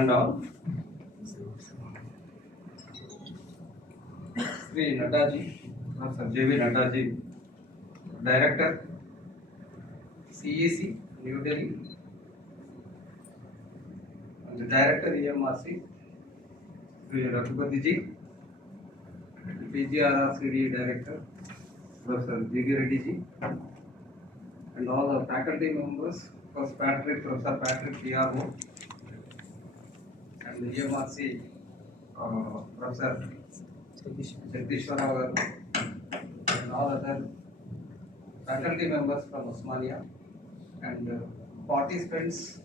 and all. Sri Nadaji, Professor J.V. Nadaji, Director, CEC, New Delhi, and the Director EMRC, Sri Raghupati Ji, PGRRCD Director, Professor G.V. Reddy Ji, and all the faculty members, Professor Patrick PRO, and the EMRC, Professor Jagdishwara, and all other faculty members from Osmania, and participants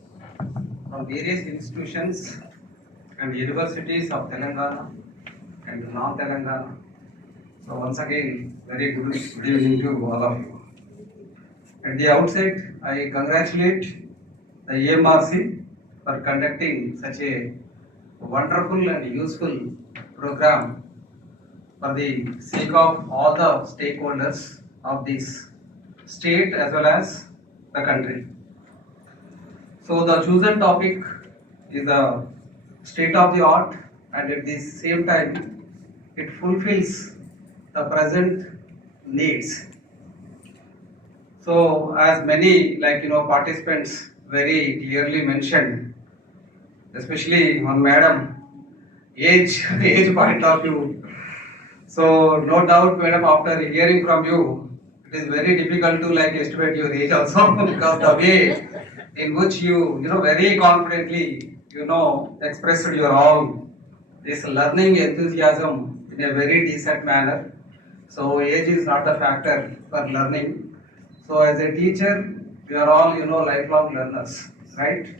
from various institutions and universities of Telangana and non-Telangana. So once again, very good evening to all of you. At the outset, I congratulate the EMRC for conducting such a wonderful and useful program for the sake of all the stakeholders of this state as well as the country. So the chosen topic is the state of the art, and at the same time it fulfills the present needs. So as many participants very clearly mentioned, especially on madam age point of view. So no doubt madam, after hearing from you, it is very difficult to estimate your age also because the way in which you very confidently expressed your all this learning enthusiasm in a very decent manner. So age is not a factor for learning. So as a teacher, we are all lifelong learners, right?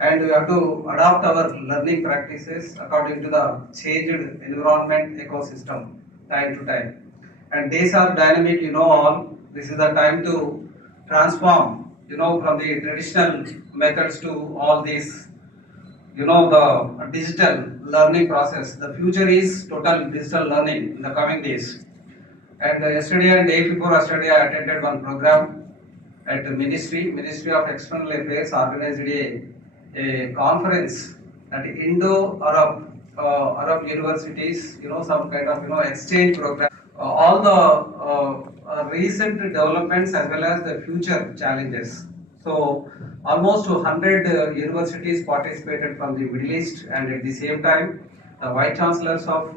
And we have to adopt our learning practices according to the changed environment ecosystem time to time. And these are dynamic, all. This is the time to transform, from the traditional methods to all these, the digital learning process. The future is total digital learning in the coming days. And yesterday and day before yesterday, I attended one program at the Ministry of External Affairs organized a conference at Indo-Arab Arab universities, some kind of exchange program. All the recent developments as well as the future challenges. So almost 100 universities participated from the Middle East, and at the same time, the Vice-Chancellors of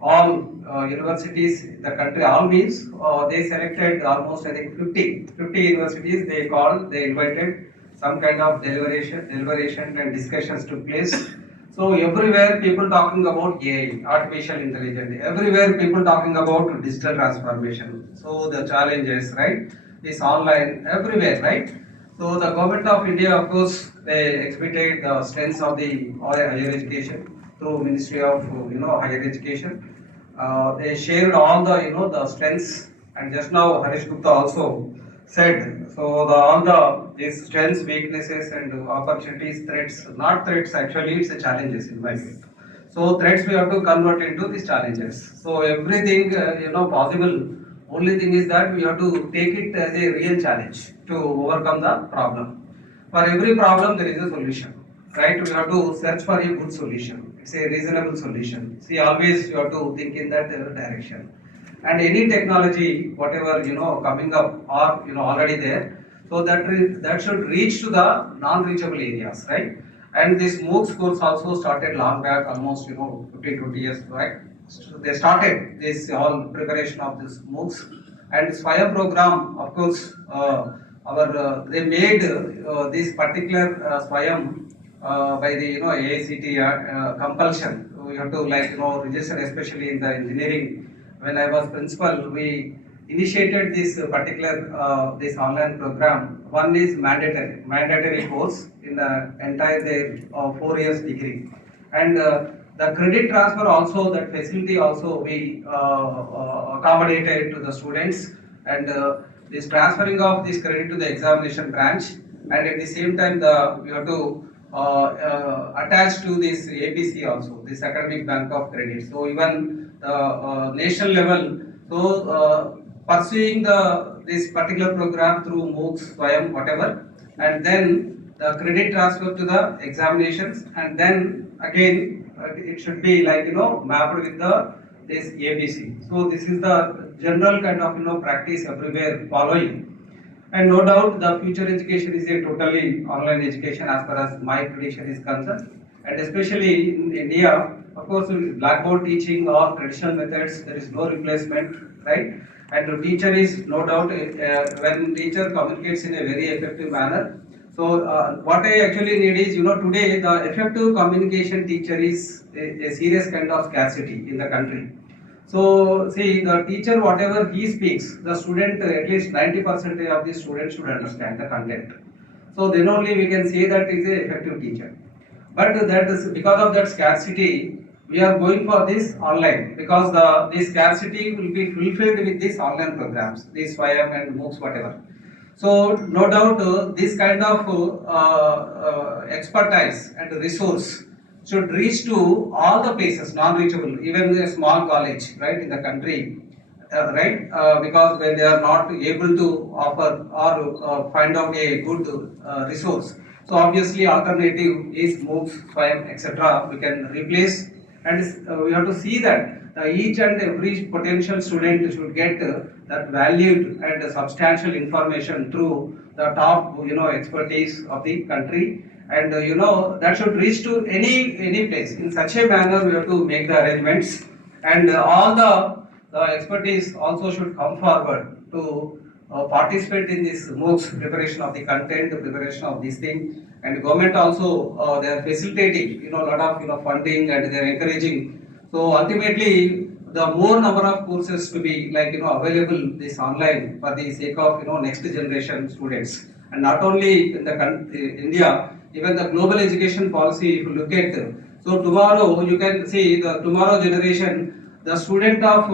all universities in the country, all means they selected almost I think 50 universities they invited, some kind of deliberation and discussions took place. So everywhere people talking about AI, artificial intelligence, everywhere people talking about digital transformation. So the challenges, right, is online everywhere, right? So the government of India, of course, they exhibited the strengths of the higher education through Ministry of Higher Education. They shared all the the strengths, and just now Harish Gupta also said. So all the these strengths, weaknesses, and opportunities, threats, not threats actually, it's a challenges in my view. So threats we have to convert into these challenges. So everything possible. Only thing is that we have to take it as a real challenge to overcome the problem. For every problem there is a solution, right? We have to search for a good solution. It's a reasonable solution. See, always you have to think in that direction. And any technology, whatever coming up or already there, so that should reach to the non-reachable areas, right? And this MOOCs course also started long back, almost 15-20 years back. So they started this all preparation of this MOOCs, and Swayam program, of course, they made this particular Swayam by the AICT compulsion. So we have to register, especially in the engineering. When I was principal, we initiated this particular this online program. One is mandatory course in the entire their 4 years degree, and the credit transfer also, that facility also we accommodated to the students, and this transferring of this credit to the examination branch, and at the same time we have to attach to this ABC also, this academic bank of credit. So even the national level, so pursuing this particular program through MOOCs, Swayam, whatever, and then the credit transfer to the examinations, and then again it should be like mapped with the this ABC. So this is the general kind of practice everywhere following. And no doubt the future education is a totally online education as far as my prediction is concerned. And especially in India, of course, blackboard teaching or traditional methods, there is no replacement, right? And the teacher is no doubt, when teacher communicates in a very effective manner. So what I actually need is, today the effective communication teacher is a serious kind of scarcity in the country. So see, the teacher, whatever he speaks, the student, at least 90% of the students should understand the content. So then only we can say that is a effective teacher. But that is because of that scarcity, we are going for this online, because this scarcity will be fulfilled with these online programs, these SWAYAM and MOOCs, whatever. So no doubt this kind of expertise and resource should reach to all the places, non-reachable, even a small college, right, in the country, right, because when they are not able to offer or find out a good resource. So obviously alternative is MOOCs, SWAYAM, etc. We can replace, and we have to see that each and every potential student should get that valued and substantial information through the top expertise of the country, and that should reach to any place. In such a manner we have to make the arrangements, and all the expertise also should come forward to participate in this MOOCs, preparation of the content, the preparation of this thing, and government also they are facilitating a lot of funding, and they are encouraging. So ultimately, the more number of courses to be available this online for the sake of next generation students, and not only in the country, India, even the global education policy. If you look at, so tomorrow you can see the tomorrow generation, the student of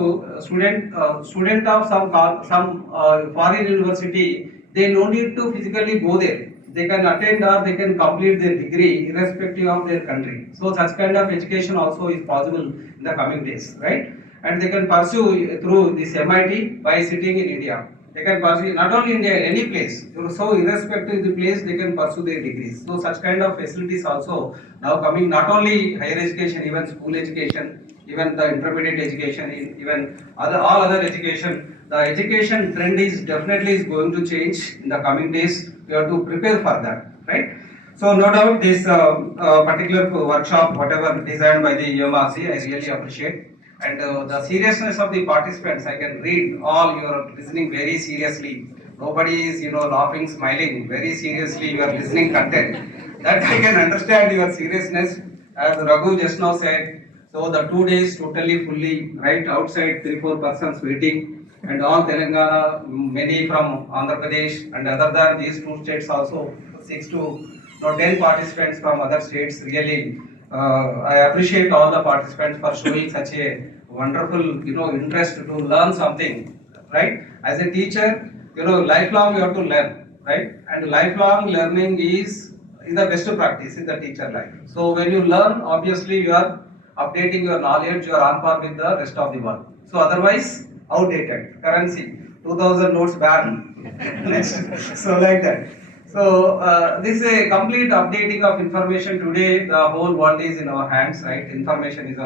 some foreign university, they no need to physically go there. They can attend or they can complete their degree irrespective of their country. So such kind of education also is possible in the coming days, right? And they can pursue through this MIT by sitting in India. They can pursue not only India, any place. So irrespective of the place, they can pursue their degrees. So such kind of facilities also now coming, not only higher education, even school education, even the intermediate education, even all other education. The education trend is definitely going to change in the coming days. We have to prepare for that, right? So no doubt this particular workshop, whatever designed by the UMRC, I really appreciate. And the seriousness of the participants, I can read all you are listening very seriously. Nobody is laughing, smiling. Very seriously you are listening content. That I can understand your seriousness. As Raghu just now said, so the 2 days totally fully, right, outside 3-4 persons waiting, and all Telangana, many from Andhra Pradesh, and other than these 2 states also 6 to 10 participants from other states. Really, I appreciate all the participants for showing such a wonderful interest to learn something, right? As a teacher, lifelong you have to learn, right? And lifelong learning is the best practice in the teacher life. So when you learn, obviously you are updating your knowledge, you are on par with the rest of the world. So otherwise, outdated currency, 2000 notes banned. Next, so like that. So this is a complete updating of information today. The whole world is in our hands, right? Information is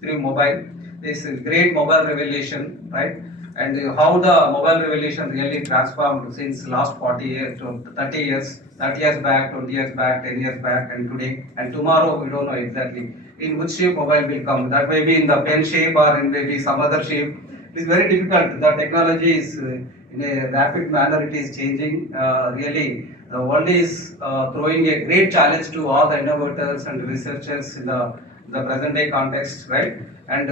through mobile. This is great mobile revelation, right? And how the mobile revelation really transformed since last 40 years to 30 years, 30 years back, 20 years back, 10 years back, and today. And tomorrow we don't know exactly in which shape mobile will come. That may be in the pen shape or in maybe some other shape. It is very difficult. The technology is in a rapid manner. It is changing. Really, the world is throwing a great challenge to all the innovators and researchers in the present day context, right? And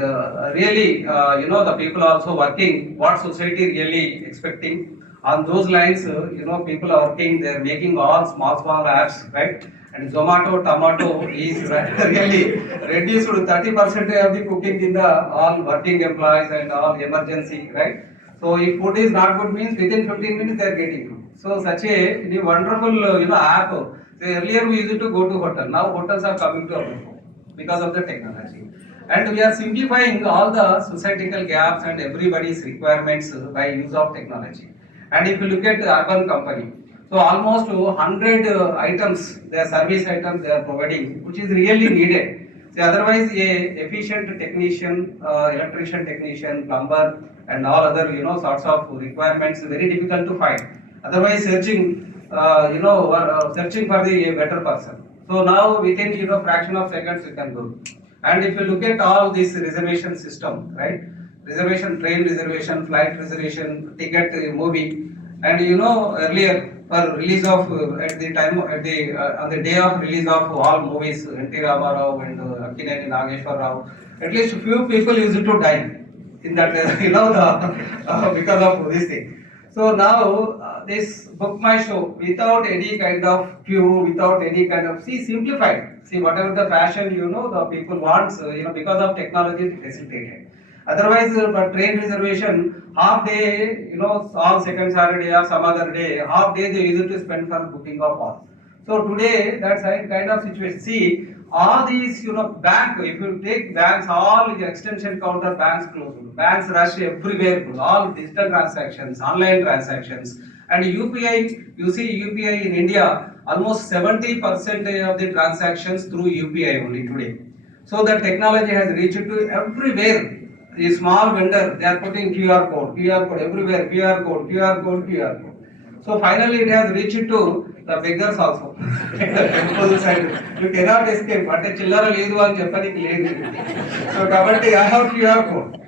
really, the people are also working. What society really expecting on those lines? People are working. They are making all small apps, right? And Tomato is really reduced to 30% of the cooking in the all working employees and all emergency, right? So if food is not good, means within 15 minutes they are getting food. So such a wonderful app. So earlier we used to go to hotel. Now hotels are coming to our home because of the technology. And we are simplifying all the societal gaps and everybody's requirements by use of technology. And if you look at the urban company, So almost 100 items, their service items they are providing, which is really needed. See, otherwise, a efficient technician, electrician technician, plumber, and all other sorts of requirements very difficult to find. Otherwise, searching for the a better person. So now within fraction of seconds you can do. And if you look at all this reservation system, right? Reservation, train reservation, flight reservation, ticket, movie, and earlier for release of at the time at the on the day of release of all movies, N.T. Ramarao and Akkineni Nageshwar Rao, at least few people used to die in that because of this thing. So now this book my show without any kind of queue, without any kind of simplified. See whatever the fashion the people wants because of technology it facilitated. Otherwise, for train reservation, half day, all second Saturday or some other day, half day they used to spend for booking of all. So today, that's a kind of situation. See, all these, bank, if you take banks, all the extension counter banks closed. Banks rush everywhere, all digital transactions, online transactions. And UPI, you see UPI in India, almost 70% of the transactions through UPI only today. So the technology has reached to everywhere. The small vendor, they are putting QR code everywhere, QR code, QR code, QR code. So finally it has reached to the beggars also. You cannot escape. But a children ledu and Japanese ledu. So kabatti I have QR code.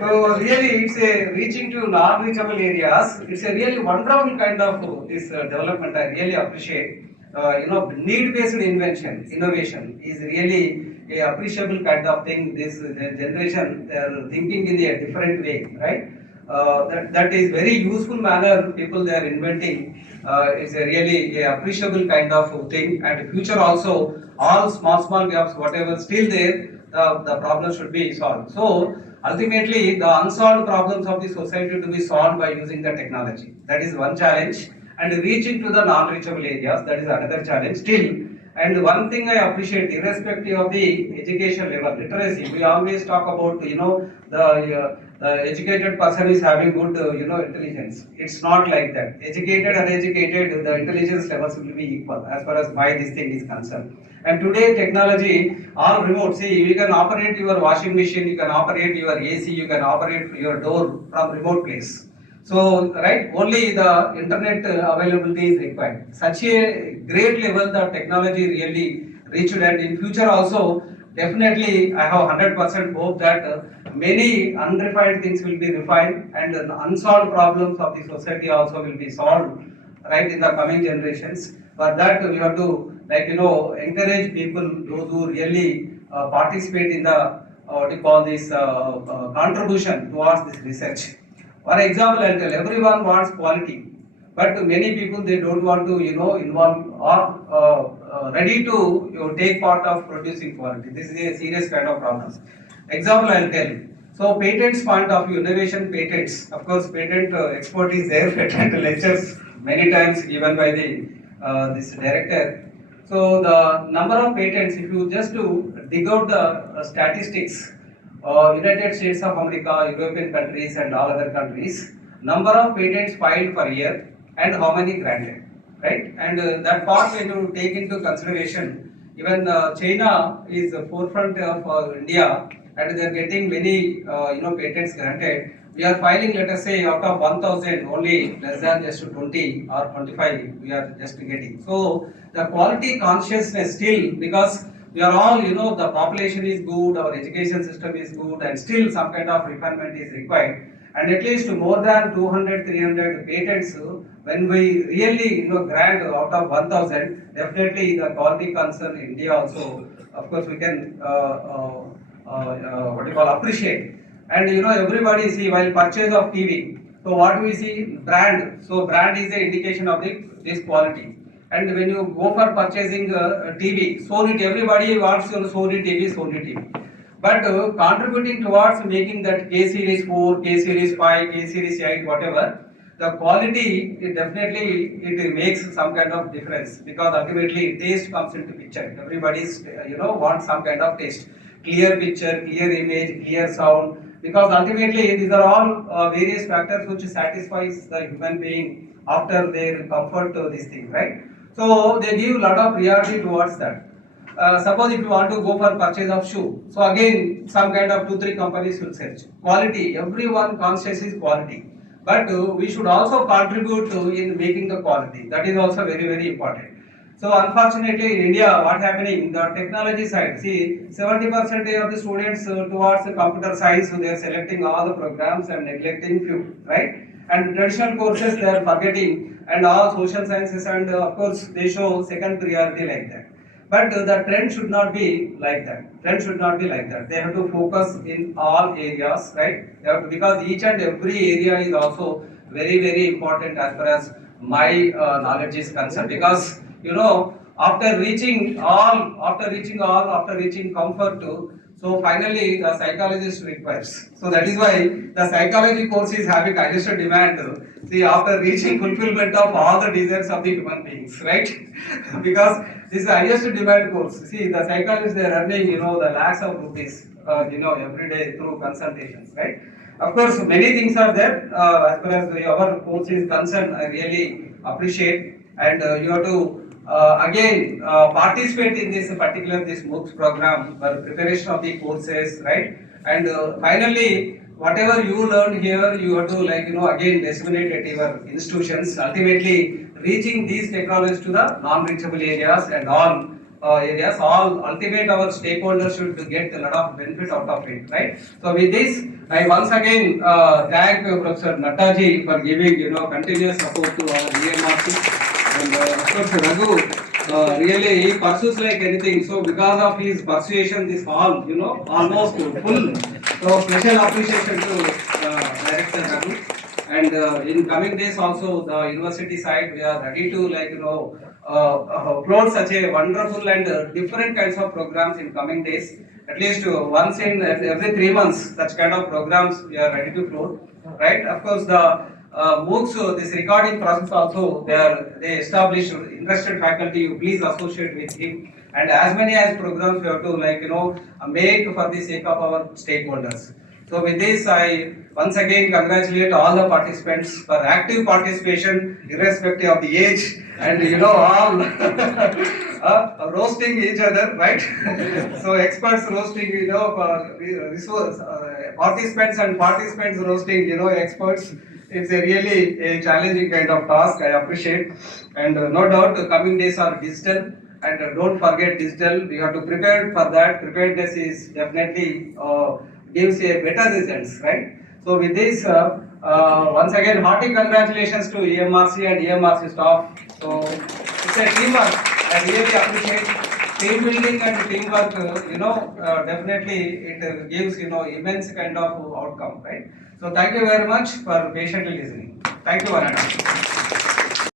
So really it's a reaching to non-reachable areas. It's a really wonderful kind of this development. I really appreciate. Need-based innovation is really a appreciable kind of thing. This generation they are thinking in a different way, right? That is very useful manner people they are inventing. It's a really a appreciable kind of thing. And future also, all small gaps, whatever still there, the problem should be solved. So ultimately, the unsolved problems of the society to be solved by using the technology. That is one challenge. And reaching to the non-reachable areas, that is another challenge still. And one thing I appreciate, irrespective of the education level, literacy, we always talk about, the educated person is having good, intelligence. It's not like that. Educated, uneducated, the intelligence levels will be equal as far as why this thing is concerned. And today, technology, all remote. See, you can operate your washing machine, you can operate your AC, you can operate your door from remote place. So, right, only the internet availability is required. Such a great level the technology really reached, and in future also, definitely I have 100% hope that many unrefined things will be refined and unsolved problems of the society also will be solved, right, in the coming generations. For that, we have to, encourage people, those who really participate in the, contribution towards this research. For example, I'll tell everyone wants quality, but many people they don't want to involve or ready to take part of producing quality. This is a serious kind of problem. Example I'll tell. So patents point of view, innovation patents. Of course, patent expert is there. Patent lectures many times given by the this director. So the number of patents, if you just to dig out the statistics. United States of America, European countries and all other countries, number of patents filed per year and how many granted, right? And that part when you take into consideration, even China is the forefront of India and they are getting many patents granted. We are filing, let us say, out of 1,000, only less than just 20 or 25 we are just getting. So the quality consciousness still, because we are all, the population is good, our education system is good, and still some kind of refinement is required. And at least more than 200, 300 patents, when we really, grant out of 1,000, definitely the quality concern in India also, of course, we can, appreciate. And, everybody see, while purchase of TV, so what do we see? Brand. So brand is the indication of this quality. And when you go for purchasing TV, Sony, everybody wants Sony TV. But contributing towards making that K series 4, K series 5, K series 8, whatever, the quality it makes some kind of difference because ultimately taste comes into picture. Everybody's wants some kind of taste, clear picture, clear image, clear sound, because ultimately these are all various factors which satisfies the human being after their comfort to this thing, right? So they give a lot of priority towards that. Suppose if you want to go for purchase of shoe, so again some kind of 2-3 companies will search quality. Everyone conscious is quality, but we should also contribute to in making the quality. That is also very important. So unfortunately in India, what happening, the technology side, see 70% of the students towards the computer science, so they are selecting all the programs and neglecting few, right? And traditional courses they are forgetting, and all social sciences, and of course they show second priority like that. But the trend should not be like that. Trend should not be like that. They have to focus in all areas, right? They have to, because each and every area is also very important as far as my knowledge is concerned. Because after reaching comfort to, so finally the psychologist requires. So that is why the psychology course is having highest demand. See, after reaching fulfillment of all the desires of the human beings, right? Because this is the highest demand course. See, the psychologists they are earning, the lakhs of rupees, every day through consultations, right? Of course, many things are there. As far as our course is concerned, I really appreciate, and you have to again participate in this particular this MOOCs program for preparation of the courses, right? And finally, whatever you learn here, you have to again disseminate at your institutions. Ultimately, reaching these technologies to the non-reachable areas and all areas. All ultimate our stakeholders should get a lot of benefit out of it, right? So with this, I once again thank Professor Nattaji for giving continuous support to our EMRC. And of course, Raghu, really he pursues like anything. So because of his persuasion, this hall, almost full. So special appreciation to Director Raghu. And in coming days also, the university side, we are ready to upload such a wonderful and different kinds of programs in coming days. At least once in every 3 months, such kind of programs we are ready to float. Right? Of course, the MOOCs, this recording process also, they established interested faculty. You please associate with him, and as many as programs we have to make for the sake of our stakeholders. So with this, I once again congratulate all the participants for active participation, irrespective of the age, and all roasting each other, right? So experts roasting, participants and participants roasting, experts. It's a really a challenging kind of task. I appreciate, and no doubt the coming days are digital, and don't forget digital. We have to prepare for that. Preparedness is definitely gives a better results, right? So with this, once again, hearty congratulations to EMRC and EMRC staff. So it's a teamwork. I really appreciate team building and teamwork. Definitely it gives immense kind of outcome, right? So thank you very much for patiently listening. Thank you, Ananda.